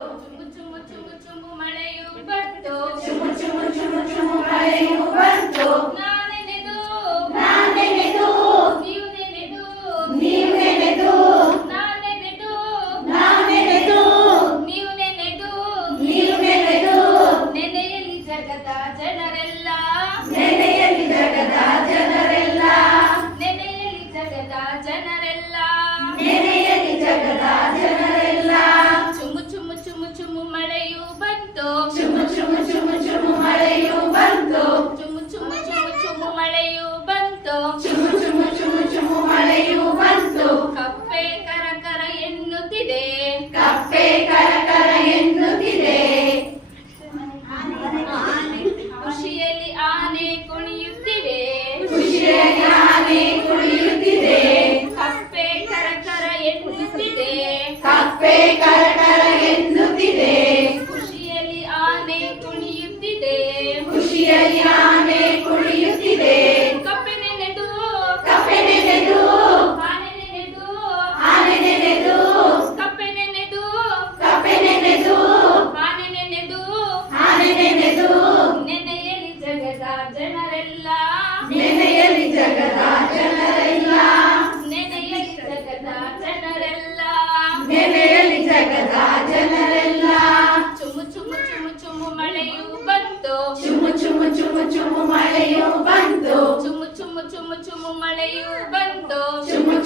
ಚುಮ್ಮು ಚುಮ್ಮು ಚುಮ್ಮು ಚುಮ್ಮು ಮಳೆಯು ಬಂತು ಚುಮು ಚುಮು ಚುಮು ಚುಮು ಮಳೆಯು ಬಂತು ಜ್ಞಾನೇ ಕುಣಿಯುತ್ತಿವೆ ಖುಷಿಯ ಜ್ಞಾನೇ ಕುಣಿಯುತ್ತಿದೆ. ಕಪ್ಪೆ ಕರಕರ ಎನ್ನುತ್ತಿದೆ. ಕಪ್ಪೆ ಕರಕರ ಎನ್ನುತ್ತಿದೆ. ಖುಷಿಯಲ್ಲಿ ಆನೆ ಕುಣಿಯುತ್ತಿದೆ. ಖುಷಿಯಲ್ಲಿ ಆನೆ ಚುಮ್ಮು ಮಳೆಯು ಬಂದು ಚುಮ್ಮು ಚುಮ್ಮು ಚುಮ್ಮು ಚುಮ್ಮು ಮಳೆಯು ಬಂದು ಚುಮ್ಮು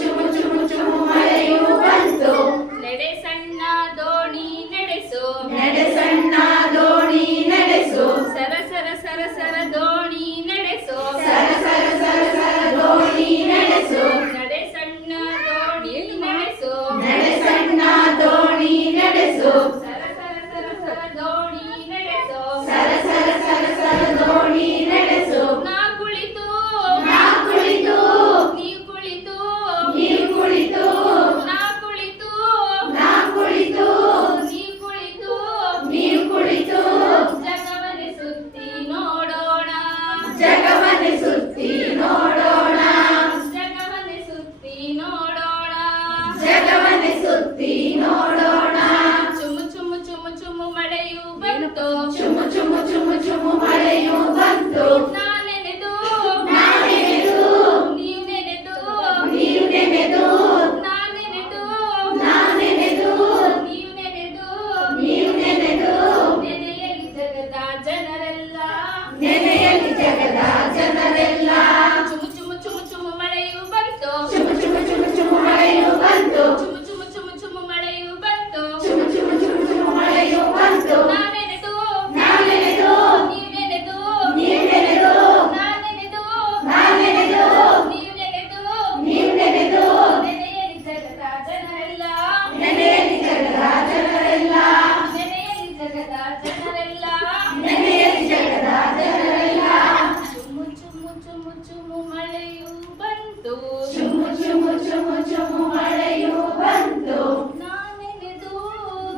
ಚುಮು ಚುಮು ಚುಮು ಚುಮು ಮಳೆಯು ಬಂತು ನಾನೆನೆದು ನಾನೆನೆದು ನೀವು ನೆನೆದು ನೀವು ನೆನೆದು ನಾನೆನೆದು ನಾನೆನೆದು ನೀವು ನೆನೆದು ನೀವು ನೆನೆದು ನೆನೆಯಲಿ ಜಗದ ಜನರೆಲ್ಲ ನೆನೆಯಲಿ ಜಗದ ಜನರೆಲ್ಲ ಚುಮು ಚುಮು ಚುಮು ಚುಮು ಮಳೆಯು ಬಂತು ಚುಮು ಚುಮು ಚುಮು ಚುಮು ಮಳೆಯು ಬಂತು ಚುಮು ಚುಮು ಚುಮು ಚುಮು ಮಳೆಯು ಬಂತು ಚುಮು ಚುಮು ಚುಮು ಚುಮು ಮಳೆಯು ಬಂತು ಚುಮು ಮಳೆಯು ಬಂತು ಚುಮು ಚುಮು ಚುಮು ಚುಮು ಮಳೆಯು ಬಂತು ನಾನೆನೆದು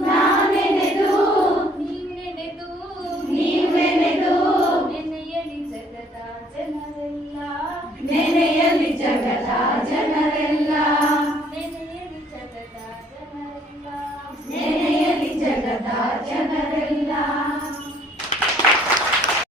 ನಾನೆನೆದು ನೀನೆನೆದು ನೀವೆನೆದು ನೆನೆಯಲಿ ಜಗದ ಜನರ